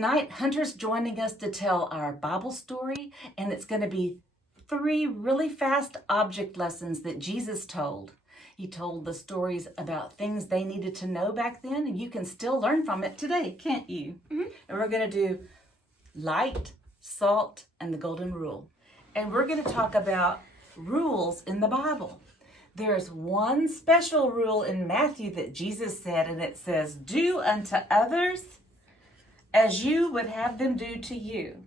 Tonight, Hunter's joining us to tell our Bible story, and it's going to be 3 really fast object lessons that Jesus told. He told the stories about things they needed to know back then, and you can still learn from it today, can't you? Mm-hmm. And we're going to do light, salt, and the golden rule. And we're going to talk about rules in the Bible. There's one special rule in Matthew that Jesus said, and it says, "Do unto others as you would have them do to you."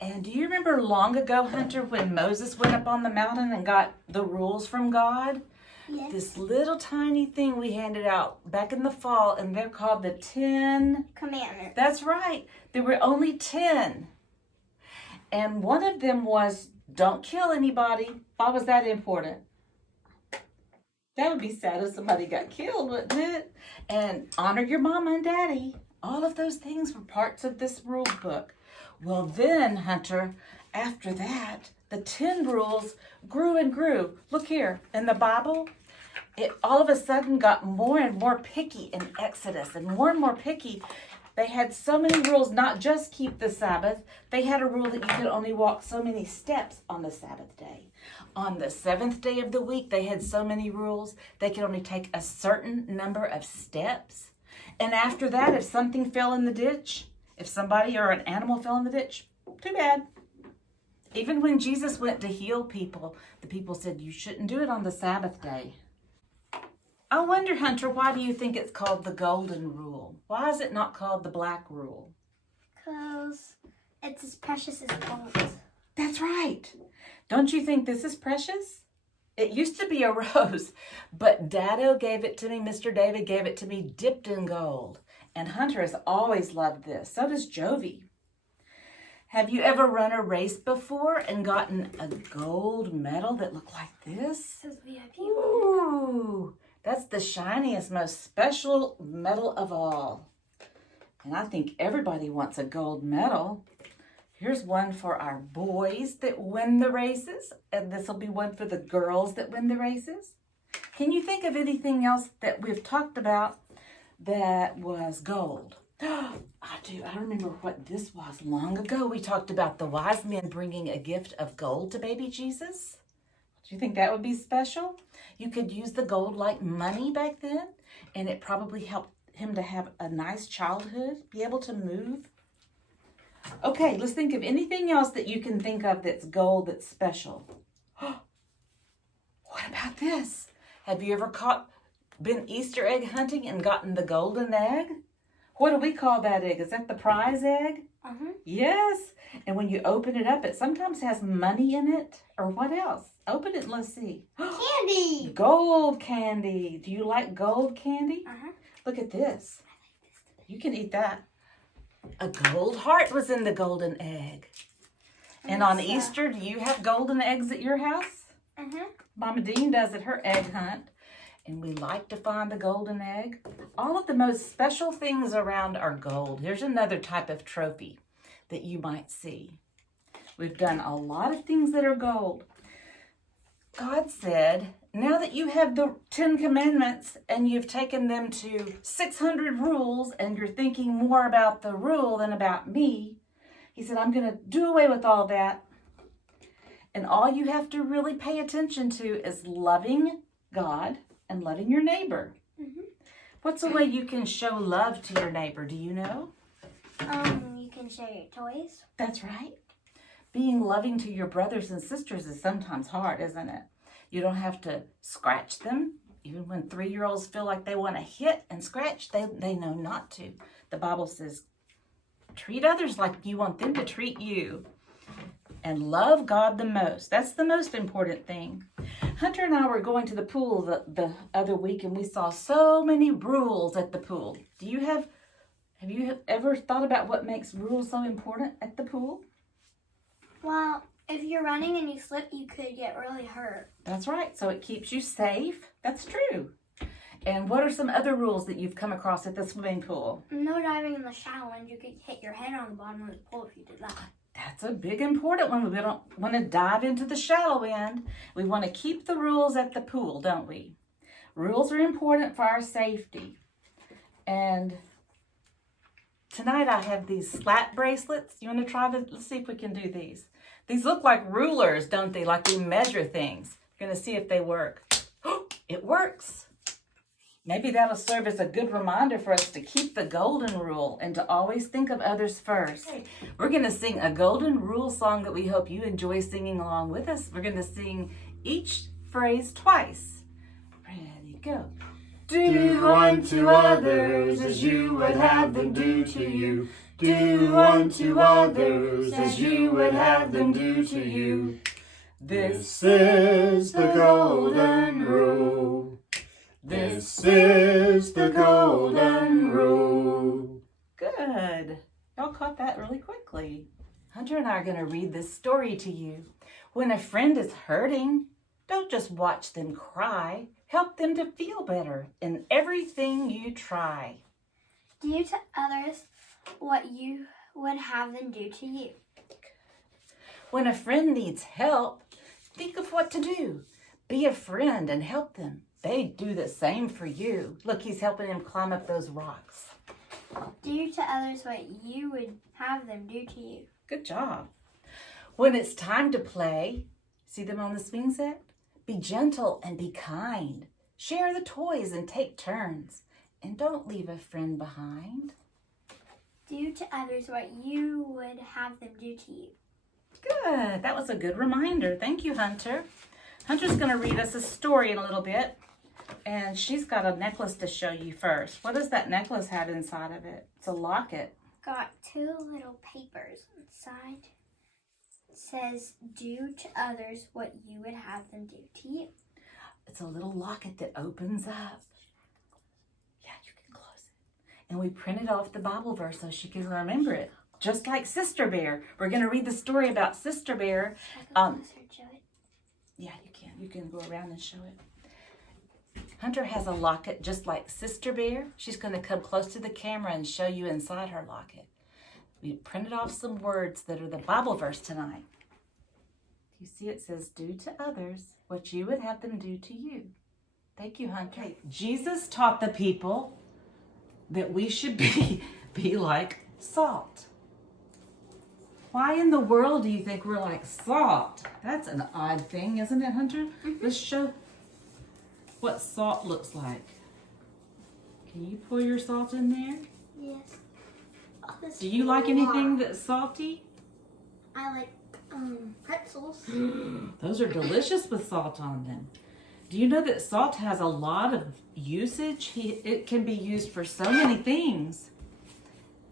And do you remember long ago, Hunter, when Moses went up on the mountain and got the rules from God? Yes. This little tiny thing we handed out back in the fall, and they're called the 10 Commandments. That's right. There were only 10. And one of them was, don't kill anybody. Why was that important? That would be sad if somebody got killed, wouldn't it? And honor your mama and daddy. All of those things were parts of this rule book. Well then, Hunter, after that, the 10 rules grew and grew. Look here, in the Bible, it all of a sudden got more and more picky in Exodus, and more picky. They had so many rules, not just keep the Sabbath. They had a rule that you could only walk so many steps on the Sabbath day. On the 7th day of the week, they had so many rules. They could only take a certain number of steps. And after that, if something fell in the ditch, if somebody or an animal fell in the ditch, too bad. Even when Jesus went to heal people, the people said, you shouldn't do it on the Sabbath day. I wonder, Hunter, why do you think it's called the golden rule? Why is it not called the black rule? Because it's as precious as gold. That's right. Don't you think this is precious? It used to be a rose, but Dado gave it to me, Mr. David gave it to me dipped in gold. And Hunter has always loved this. So does Jovi. Have you ever run a race before and gotten a gold medal that looked like this? It says VIP. Ooh, that's the shiniest, most special medal of all. And I think everybody wants a gold medal. Here's one for our boys that win the races, and this will be one for the girls that win the races. Can you think of anything else that we've talked about that was gold? I do. I remember what this was long ago. We talked about the wise men bringing a gift of gold to baby Jesus. Do you think that would be special? You could use the gold like money back then, and it probably helped him to have a nice childhood, be able to move. Okay, let's think of anything else that you can think of that's gold that's special. What about this? Have you ever been Easter egg hunting and gotten the golden egg? What do we call that egg? Is that the prize egg? Uh-huh. Yes. And when you open it up, it sometimes has money in it. Or what else? Open it and let's see. Candy. Gold candy. Do you like gold candy? Uh-huh. Look at this. You can eat that. A gold heart was in the golden egg. And on Easter, do you have golden eggs at your house? Uh-huh. Mama Dean does at her egg hunt. And we like to find the golden egg. All of the most special things around are gold. Here's another type of trophy that you might see. We've done a lot of things that are gold. God said, now that you have the 10 commandments and you've taken them to 600 rules and you're thinking more about the rule than about me, he said, I'm going to do away with all that. And all you have to really pay attention to is loving God and loving your neighbor. Mm-hmm. What's a way you can show love to your neighbor? Do you know? You can share your toys. That's right. Being loving to your brothers and sisters is sometimes hard, isn't it? You don't have to scratch them. Even when 3-year-olds feel like they want to hit and scratch, they know not to. The Bible says, treat others like you want them to treat you. And love God the most. That's the most important thing. Hunter and I were going to the pool the other week, and we saw so many rules at the pool. Have you ever thought about what makes rules so important at the pool? Well, if you're running and you slip, you could get really hurt. That's right. So it keeps you safe. That's true. And what are some other rules that you've come across at the swimming pool? No diving in the shallow end. You could hit your head on the bottom of the pool if you did that. That's a big important one. We don't want to dive into the shallow end. We want to keep the rules at the pool, don't we? Rules are important for our safety. And Tonight I have these slat bracelets. You want to try this? Let's see if we can do these. These look like rulers, don't they? Like we measure things. We're going to see if they work. It works. Maybe that'll serve as a good reminder for us to keep the golden rule and to always think of others first. We're going to sing a golden rule song that we hope you enjoy singing along with us. We're going to sing each phrase twice. Ready, go. Do unto others as you would have them do to you. Do unto others as you would have them do to you. This is the golden rule. This is the golden rule. Good. Y'all caught that really quickly. Hunter and I are going to read this story to you. When a friend is hurting, don't just watch them cry. Help them to feel better in everything you try. Do to others what you would have them do to you. When a friend needs help, think of what to do. Be a friend and help them. They do the same for you. Look, he's helping him climb up those rocks. Do to others what you would have them do to you. Good job. When it's time to play, see them on the swing set? Be gentle and be kind. Share the toys and take turns. And don't leave a friend behind. Do to others what you would have them do to you. Good. That was a good reminder. Thank you, Hunter. Hunter's going to read us a story in a little bit. And she's got a necklace to show you first. What does that necklace have inside of it? It's a locket. Got two little papers inside. It says, do to others what you would have them do to you. It's a little locket that opens up. Yeah, you can close it. And we printed off the Bible verse so she can remember it. Just like Sister Bear. We're going to read the story about Sister Bear. Yeah, you can. You can go around and show it. Hunter has a locket just like Sister Bear. She's going to come close to the camera and show you inside her locket. We printed off some words that are the Bible verse tonight. You see it says, do to others what you would have them do to you. Thank you, Hunter. Okay. Jesus taught the people that we should be like salt. Why in the world do you think we're like salt? That's an odd thing, isn't it, Hunter? Mm-hmm. Let's show what salt looks like. Can you pour your salt in there? Yes. Oh, do you like anything that's salty? I like pretzels. Those are delicious with salt on them. Do you know that salt has a lot of usage? It can be used for so many things.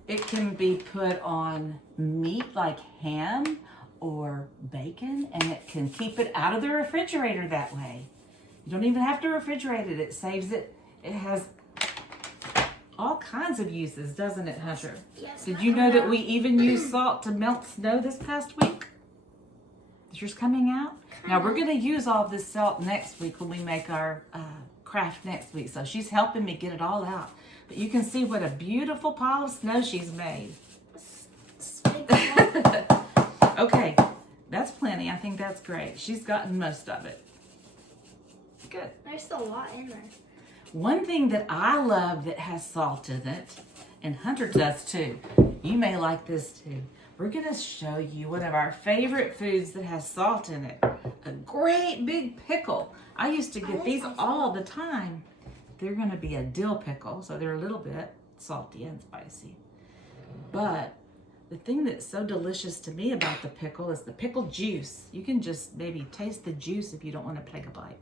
It can be put on meat like ham or bacon, and it can keep it out of the refrigerator that way. You don't even have to refrigerate it. It saves it. It has all kinds of uses, doesn't it, Hunter? Yes. Did you know that we even use salt to melt snow this past week? Is yours coming out? Now, we're going to use all this salt next week when we make our craft next week. So she's helping me get it all out. But you can see what a beautiful pile of snow she's made. Okay, that's plenty. I think that's great. She's gotten most of it. Good. There's still a lot in there. One thing that I love that has salt in it, and Hunter does too, you may like this too. We're going to show you one of our favorite foods that has salt in it. A great big pickle. I used to get these all the time. They're going to be a dill pickle, so they're a little bit salty and spicy. But the thing that's so delicious to me about the pickle is the pickle juice. You can just maybe taste the juice if you don't want to take a bite.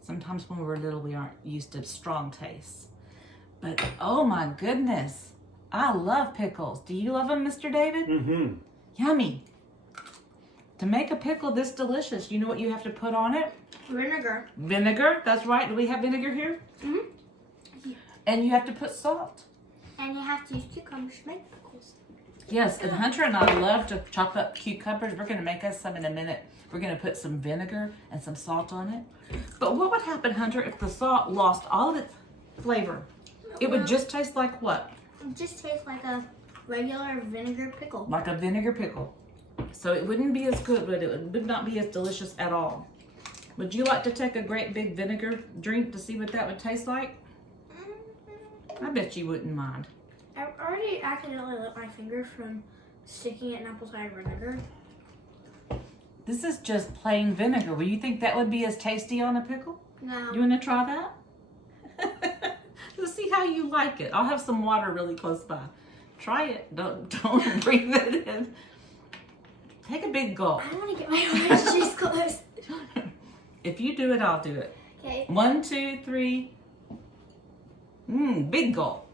Sometimes when we're little, we aren't used to strong tastes. But oh my goodness, I love pickles. Do you love them, Mr. David? Mm-hmm. Yummy. To make a pickle this delicious, you know what you have to put on it? Vinegar. Vinegar, that's right. Do we have vinegar here? Mm-hmm. Yeah. And you have to put salt. And you have to use cucumbers to make pickles. Yes, and Hunter and I love to chop up cucumbers. We're going to make us some in a minute. We're going to put some vinegar and some salt on it. But what would happen, Hunter, if the salt lost all of its flavor? It would just taste like what? It just tastes like a regular vinegar pickle. Like a vinegar pickle. So it wouldn't be as good, but it would not be as delicious at all. Would you like to take a great big vinegar drink to see what that would taste like? I bet you wouldn't mind. I already accidentally lit my finger from sticking it in apple cider vinegar. This is just plain vinegar. Will you think that would be as tasty on a pickle? No. You want to try that? Let's see how you like it. I'll have some water really close by. Try it. Don't breathe it in. Take a big gulp. I want to get my orange juice close. If you do it, I'll do it. Okay. 1, 2, 3. Big gulp.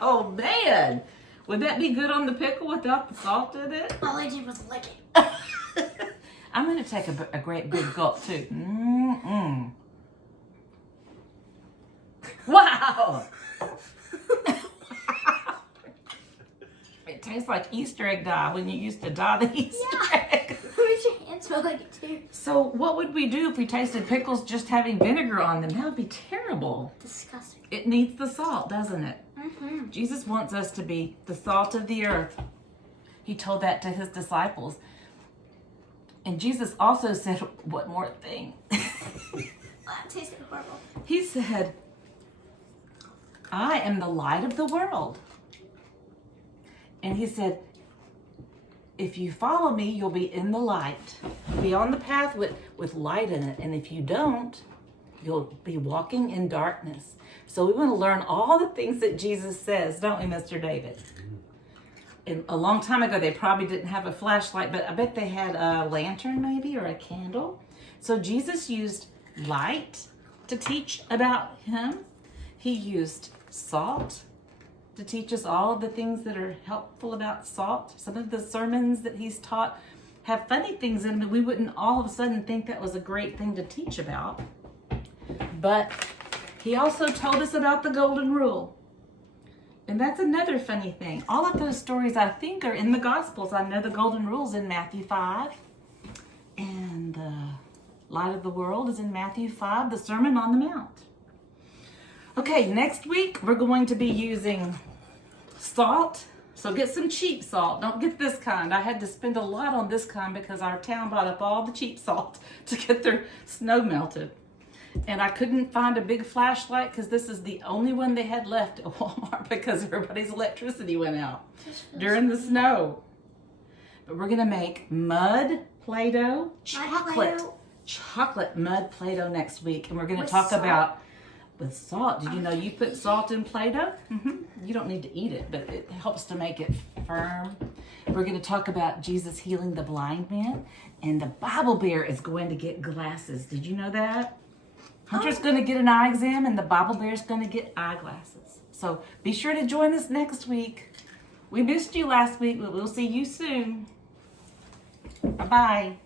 Oh man. Would that be good on the pickle without the salt in it? All I did was lick it. I'm going to take a great big gulp too. Mm-mm. Wow. It tastes like Easter egg dye when you used to dye the Easter egg. Where's your hand smell like it too? So what would we do if we tasted pickles just having vinegar on them? That would be terrible. Disgusting. It needs the salt, doesn't it? Mm-hmm. Jesus wants us to be the salt of the earth. He told that to his disciples. And Jesus also said one more thing. That tasted horrible. He said, I am the light of the world. And he said, if you follow me, you'll be in the light. You'll be on the path with light in it. And if you don't, you'll be walking in darkness. So we want to learn all the things that Jesus says, don't we, Mr. David? And a long time ago, they probably didn't have a flashlight, but I bet they had a lantern maybe or a candle. So Jesus used light to teach about him. He used salt to teach us all of the things that are helpful about salt. Some of the sermons that he's taught have funny things in them that we wouldn't all of a sudden think that was a great thing to teach about. But he also told us about the golden rule. And that's another funny thing. All of those stories, I think, are in the Gospels. I know the golden rule's in Matthew 5. And the light of the world is in Matthew 5, the Sermon on the Mount. Okay, next week we're going to be using salt. So get some cheap salt. Don't get this kind. I had to spend a lot on this kind because our town bought up all the cheap salt to get their snow melted. And I couldn't find a big flashlight because this is the only one they had left at Walmart because everybody's electricity went out during the snow. But we're going to make mud Play-Doh, chocolate mud Play-Doh next week. And we're going to talk about with salt. Did you know you put salt in Play-Doh? You don't need to eat it, but it helps to make it firm. We're going to talk about Jesus healing the blind man. And the Bible Bear is going to get glasses. Did you know that? Hunter's going to get an eye exam and the Bible Bear's going to get eyeglasses. So be sure to join us next week. We missed you last week, but we'll see you soon. Bye-bye.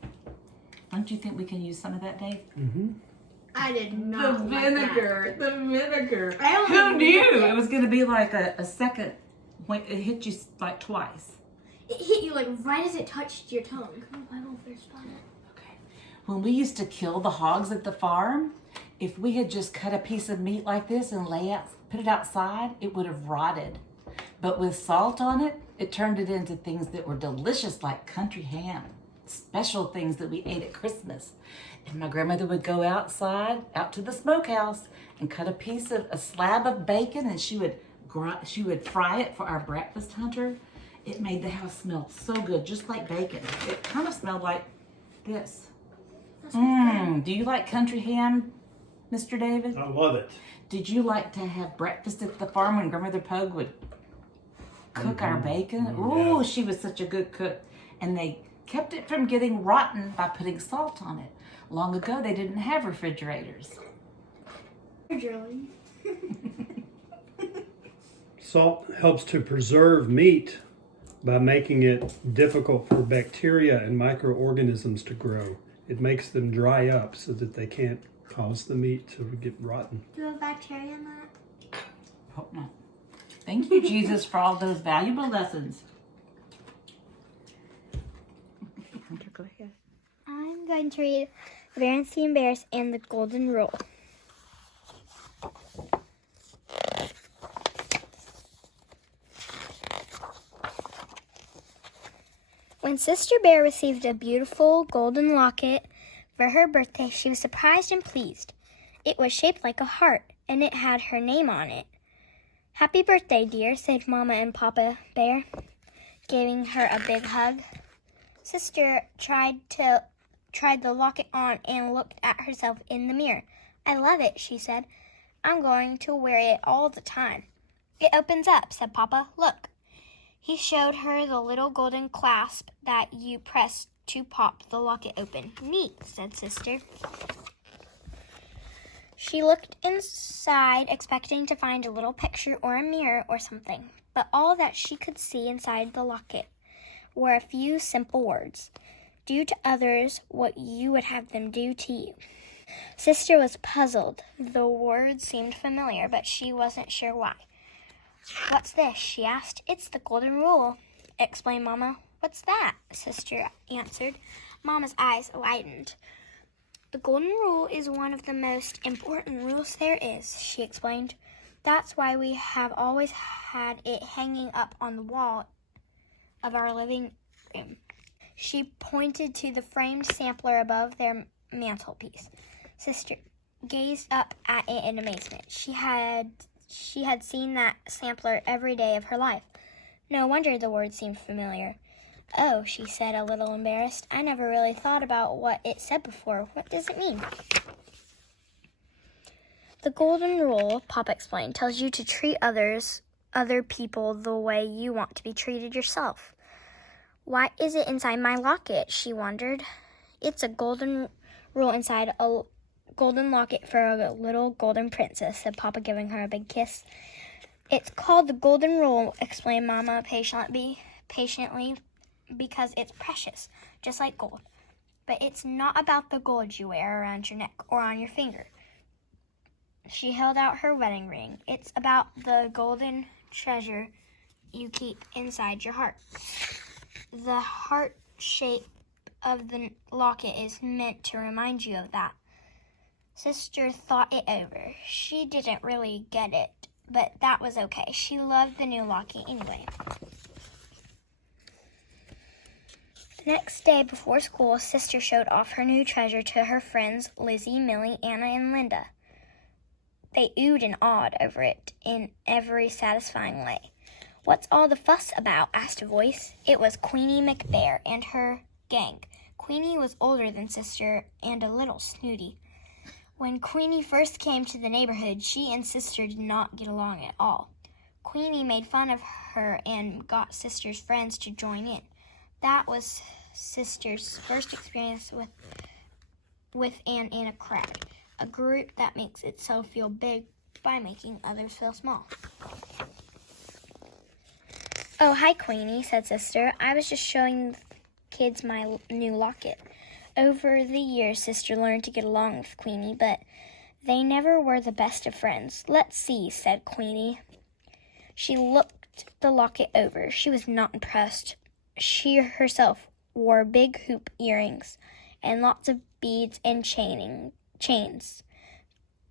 Don't you think we can use some of that, Dave? I did not. The vinegar. Who knew it was going to be like a second when it hit you like twice? It hit you like right as it touched your tongue. Okay. When we used to kill the hogs at the farm, if we had just cut a piece of meat like this and put it outside, it would have rotted. But with salt on it, it turned it into things that were delicious like country ham, special things that we ate at Christmas. And my grandmother would go outside, out to the smokehouse, and cut a slab of bacon, and she would fry it for our breakfast, Hunter. It made the house smell so good, just like bacon. It kind of smelled like this. Do you like country ham, Mr. David? I love it. Did you like to have breakfast at the farm when Grandmother Pug would cook our bacon? Oh, yeah. She was such a good cook. And they kept it from getting rotten by putting salt on it. Long ago, they didn't have refrigerators. Salt helps to preserve meat by making it difficult for bacteria and microorganisms to grow. It makes them dry up so that they can't cause the meat to get rotten. Do you have bacteria in that? Hope not. Thank you, Jesus, for all those valuable lessons. Hunter, go ahead. I'm going to read Berenstain Bears and the Golden Rule. When Sister Bear received a beautiful golden locket for her birthday, she was surprised and pleased. It was shaped like a heart, and it had her name on it. Happy birthday, dear, said Mama and Papa Bear, giving her a big hug. Sister tried the locket on and looked at herself in the mirror. I love it, she said. I'm going to wear it all the time. It opens up, said Papa. Look. He showed her the little golden clasp that you press to pop the locket open. Neat, said Sister. She looked inside, expecting to find a little picture or a mirror or something, but all that she could see inside the locket were a few simple words. Do to others what you would have them do to you. Sister was puzzled. The words seemed familiar, but she wasn't sure why. What's this? She asked. It's the golden rule, explained Mama. What's that? Sister answered. Mama's eyes widened. The golden rule is one of the most important rules there is, she explained. That's why we have always had it hanging up on the wall of our living room. She pointed to the framed sampler above their mantelpiece. Sister gazed up at it in amazement. She had seen that sampler every day of her life. No wonder the word seemed familiar. Oh, she said, a little embarrassed. I never really thought about what it said before. What does it mean? The golden rule, Papa explained, tells you to treat other people the way you want to be treated yourself. Why is it inside my locket? She wondered. It's a golden rule inside a golden locket for a little golden princess, said Papa, giving her a big kiss. It's called the golden rule, explained Mama patiently, because it's precious, just like gold. But it's not about the gold you wear around your neck or on your finger. She held out her wedding ring. It's about the golden treasure you keep inside your heart. The heart shape of the locket is meant to remind you of that. Sister thought it over. She didn't really get it, but that was okay. She loved the new locket anyway. The next day before school, Sister showed off her new treasure to her friends Lizzie, Millie, Anna, and Linda. They oohed and awed over it in every satisfying way. What's all the fuss about? Asked a voice. It was Queenie McBear and her gang. Queenie was older than Sister and a little snooty. When Queenie first came to the neighborhood, she and Sister did not get along at all. Queenie made fun of her and got Sister's friends to join in. That was Sister's first experience in a crowd, a group that makes itself feel big by making others feel small. Oh, hi, Queenie, said Sister. I was just showing the kids my new locket. Over the years, Sister learned to get along with Queenie, but they never were the best of friends. Let's see, said Queenie. She looked the locket over. She was not impressed. She herself wore big hoop earrings and lots of beads and chains.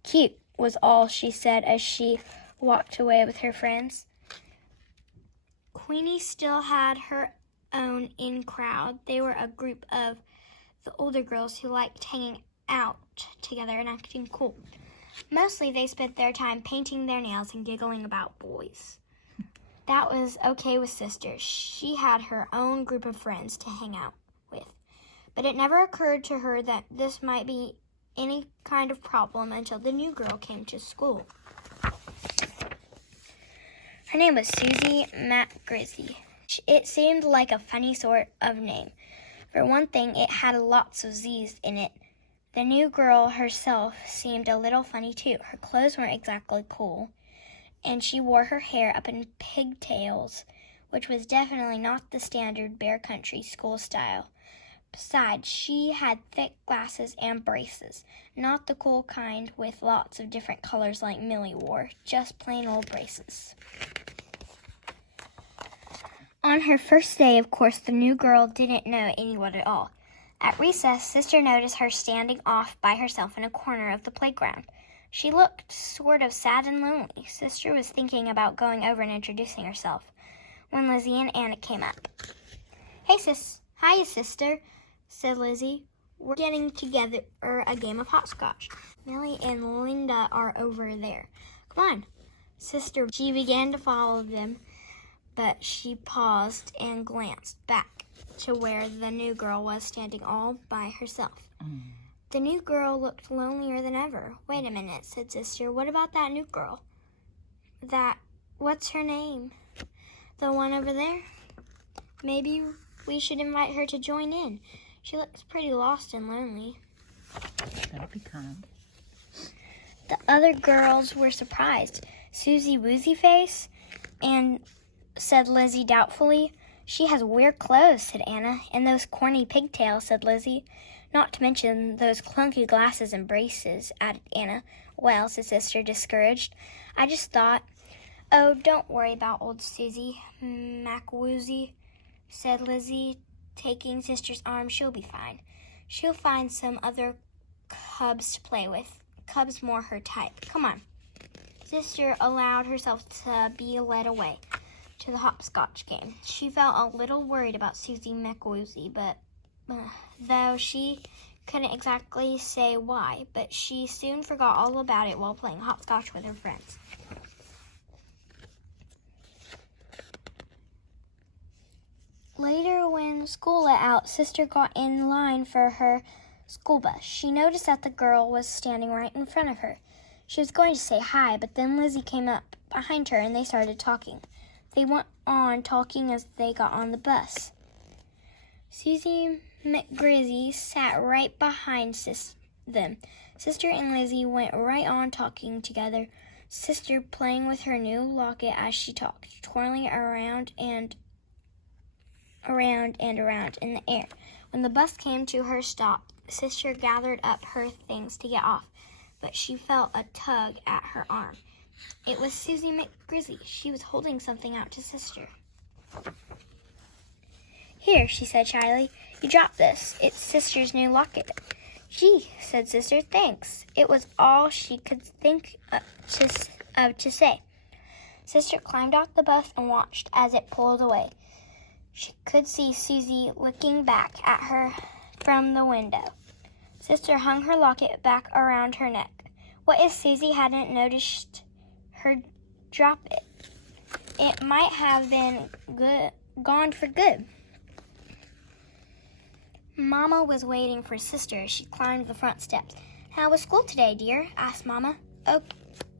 Cute was all she said as she walked away with her friends. Queenie still had her own in crowd. They were a group of the older girls who liked hanging out together and acting cool. Mostly they spent their time painting their nails and giggling about boys. That was okay with Sister. She had her own group of friends to hang out with. But it never occurred to her that this might be any kind of problem until the new girl came to school. Her name was Susie McGrizzy. It seemed like a funny sort of name. For one thing, it had lots of Z's in it. The new girl herself seemed a little funny too. Her clothes weren't exactly cool, and she wore her hair up in pigtails, which was definitely not the standard Bear Country school style. Besides, she had thick glasses and braces, not the cool kind with lots of different colors like Millie wore, just plain old braces. On her first day, of course, the new girl didn't know anyone at all. At recess, Sister noticed her standing off by herself in a corner of the playground. She looked sort of sad and lonely. Sister was thinking about going over and introducing herself when Lizzie and Anna came up. Hey, Hi, Sister, said Lizzie. We're getting together a game of hopscotch. Millie and Linda are over there. Come on. She began to follow them, but she paused and glanced back to where the new girl was standing all by herself. The new girl looked lonelier than ever. Wait a minute, said Sister. What about that new girl? What's her name? The one over there? Maybe we should invite her to join in. She looks pretty lost and lonely. That'll be kind. The other girls were surprised. Susie Woozy Face, and said Lizzie doubtfully. She has weird clothes, said Anna, and those corny pigtails, said Lizzie. Not to mention those clunky glasses and braces, added Anna. Well, said Sister, discouraged. I just thought. Oh, don't worry about old Susie MacWoozy, said Lizzie, taking Sister's arm. She'll be fine. She'll find some other cubs to play with. Cubs more her type. Come on. Sister allowed herself to be led away to the hopscotch game. She felt a little worried about Susie MacWoozy, but though she couldn't exactly say why, but she soon forgot all about it while playing hopscotch with her friends. Later, when school let out, Sister got in line for her school bus. She noticed that the girl was standing right in front of her. She was going to say hi, but then Lizzie came up behind her and they started talking. They went on talking as they got on the bus. Susie McGrizzy sat right behind them. Sister and Lizzie went right on talking together, Sister playing with her new locket as she talked, twirling it around and around in the air. When the bus came to her stop, Sister gathered up her things to get off, but she felt a tug at her arm. It was Susie McGrizzy. She was holding something out to Sister. Here, she said shyly. You dropped this. It's Sister's new locket. Gee, said Sister, thanks. It was all she could think to say. Sister climbed off the bus and watched as it pulled away. She could see Susie looking back at her from the window. Sister hung her locket back around her neck. What if Susie hadn't noticed her drop it? It might have been gone for good. Mama was waiting for Sister as she climbed the front steps. How was school today, dear? Asked Mama.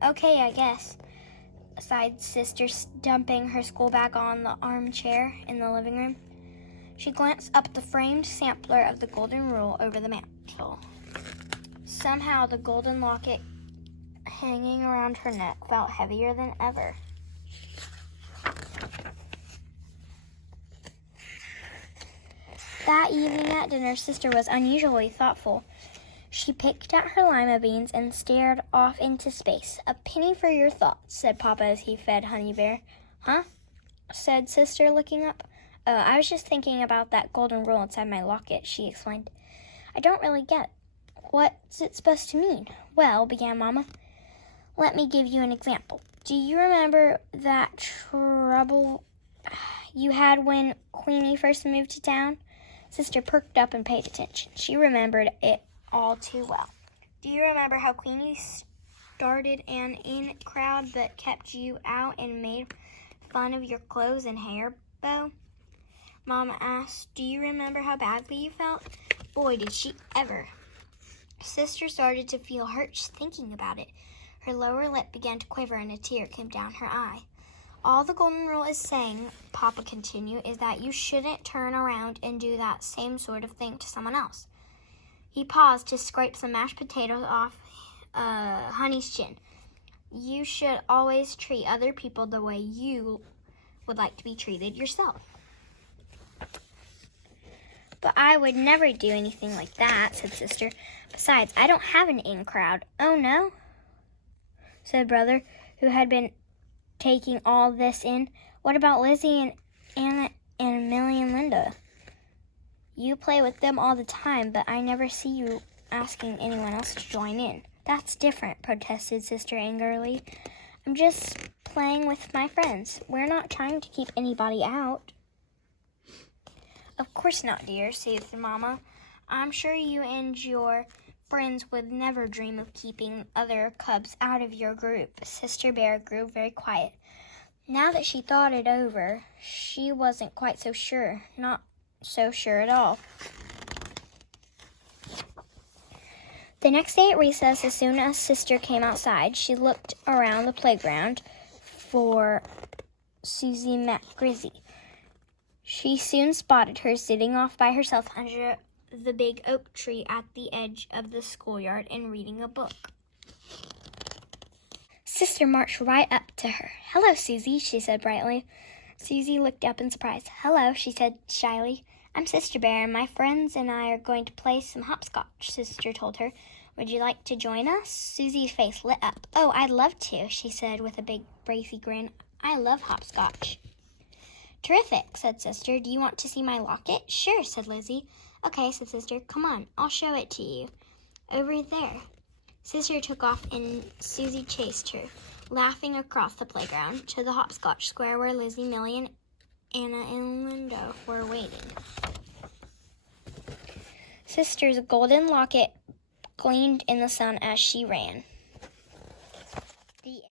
Okay, I guess, sighed Sister, dumping her school bag on the armchair in the living room. She glanced up at the framed sampler of the golden rule over the mantel. Somehow the golden locket hanging around her neck felt heavier than ever. That evening at dinner, Sister was unusually thoughtful. She picked out her lima beans and stared off into space. A penny for your thoughts, said Papa as he fed Honey Bear. Huh? Said Sister, looking up. Oh, I was just thinking about that golden rule inside my locket, she explained. I don't really get it. What's it supposed to mean? Well, began Mama. Let me give you an example. Do you remember that trouble you had when Queenie first moved to town? Sister perked up and paid attention. She remembered it all too well. Do you remember how Queenie started an in crowd but kept you out and made fun of your clothes and hair, Bo? Mama asked. Do you remember how badly you felt? Boy, did she ever. Sister started to feel hurt just thinking about it. Her lower lip began to quiver and a tear came down her eye. All the golden rule is saying, Papa continued, is that you shouldn't turn around and do that same sort of thing to someone else. He paused to scrape some mashed potatoes off Honey's chin. You should always treat other people the way you would like to be treated yourself. But I would never do anything like that, said Sister. Besides, I don't have an in crowd. Oh, no? Said Brother, who had been taking all this in. What about Lizzie and Anna and Millie and Linda? You play with them all the time, but I never see you asking anyone else to join in. That's different, protested Sister angrily. I'm just playing with my friends. We're not trying to keep anybody out. Of course not, dear, soothed Mama. I'm sure you and your friends would never dream of keeping other cubs out of your group. Sister Bear grew very quiet. Now that she thought it over, she wasn't quite so sure. Not so sure at all. The next day at recess, as soon as Sister came outside, she looked around the playground for Susie McGrizzy. She soon spotted her sitting off by herself under the big oak tree at the edge of the schoolyard and reading a book. Sister marched right up to her. "Hello, Susie," she said brightly. Susie looked up in surprise. "Hello," she said shyly. "I'm Sister Bear, and my friends and I are going to play some hopscotch," Sister told her. "Would you like to join us?" Susie's face lit up. "Oh, I'd love to," she said with a big bracy grin. "I love hopscotch." "Terrific," said Sister. "Do you want to see my locket?" "Sure," said Lizzie. "Okay," said Sister. "Come on, I'll show it to you. Over there." Sister took off and Susie chased her, laughing across the playground to the hopscotch square where Lizzie, Millie, and Anna and Linda were waiting. Sister's golden locket gleamed in the sun as she ran.